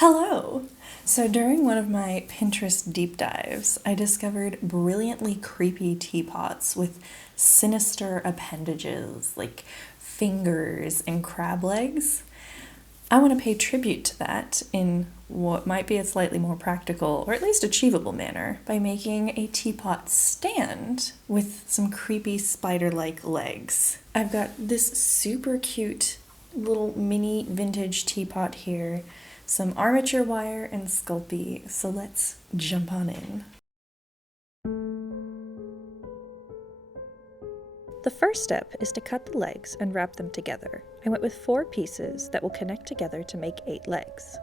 Hello! So, during one of my Pinterest deep dives, I discovered brilliantly creepy teapots with sinister appendages like fingers and crab legs. I want to pay tribute to that in what might be a slightly more practical or at least achievable manner by making a teapot stand with some creepy spider like legs. I've got this super cute little mini vintage teapot here, some armature wire and sculpey, so let's jump on in. The first step is to cut the legs and wrap them together. I went with 4 pieces that will connect together to make 8 legs.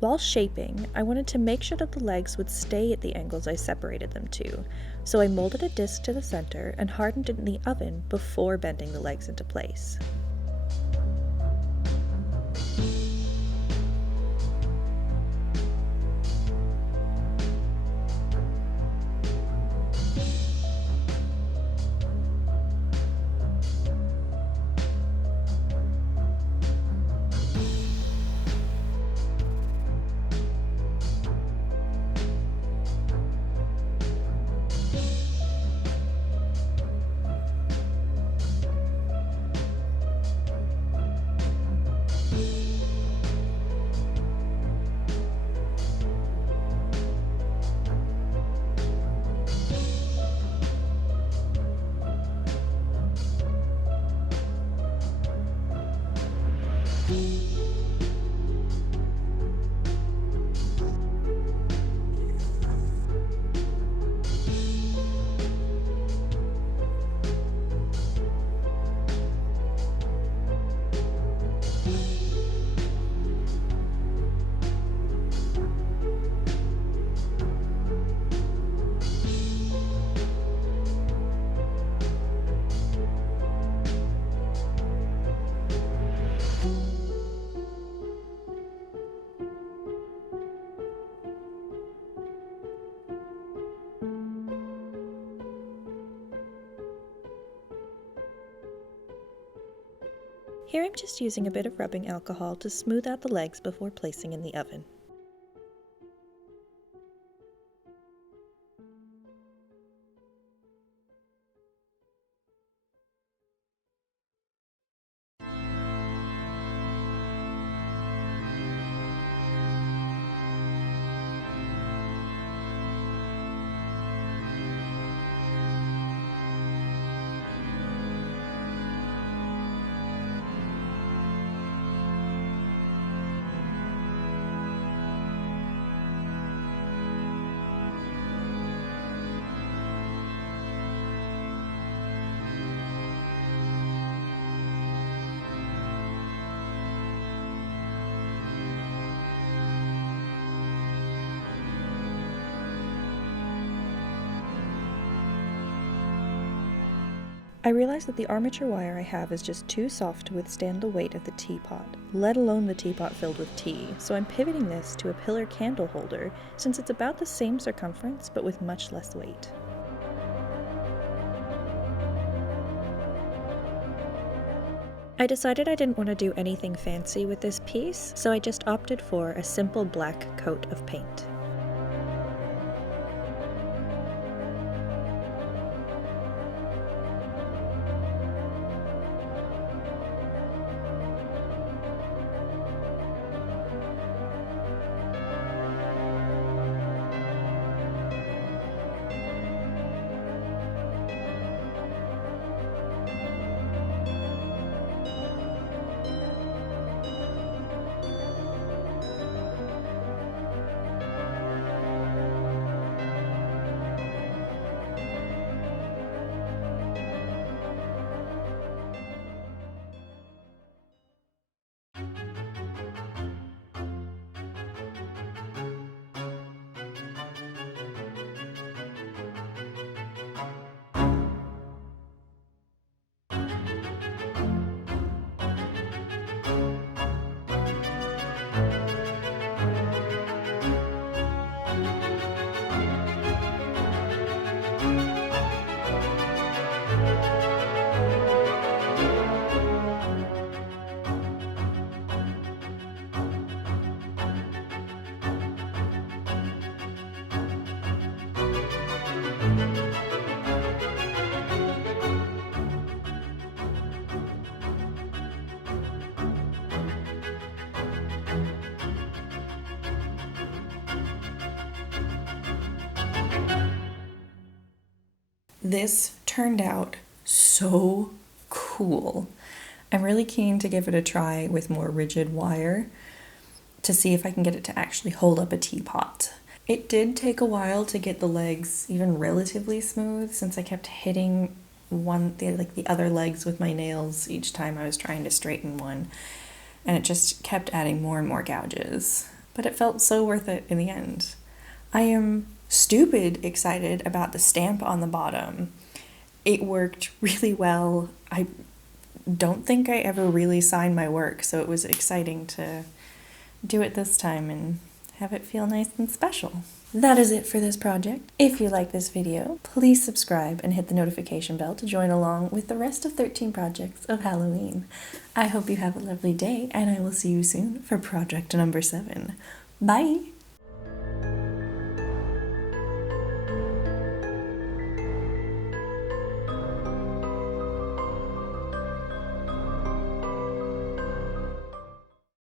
While shaping, I wanted to make sure that the legs would stay at the angles I separated them to, so I molded a disc to the center and hardened it in the oven before bending the legs into place. Here I'm just using a bit of rubbing alcohol to smooth out the legs before placing in the oven. I realized that the armature wire I have is just too soft to withstand the weight of the teapot, let alone the teapot filled with tea, so I'm pivoting this to a pillar candle holder since it's about the same circumference but with much less weight. I decided I didn't want to do anything fancy with this piece, so I just opted for a simple black coat of paint. This turned out so cool. I'm really keen to give it a try with more rigid wire to see if I can get it to actually hold up a teapot. It did take a while to get the legs even relatively smooth since I kept hitting the other legs with my nails each time I was trying to straighten one, and it just kept adding more and more gouges. But it felt so worth it in the end. I am stupid excited about the stamp on the bottom. It worked really well. I don't think I ever really signed my work, so it was exciting to do it this time and have it feel nice and special. That is it for this project. If you like this video, please subscribe and hit the notification bell to join along with the rest of 13 projects of Halloween. I hope you have a lovely day, and I will see you soon for project number 7. Bye!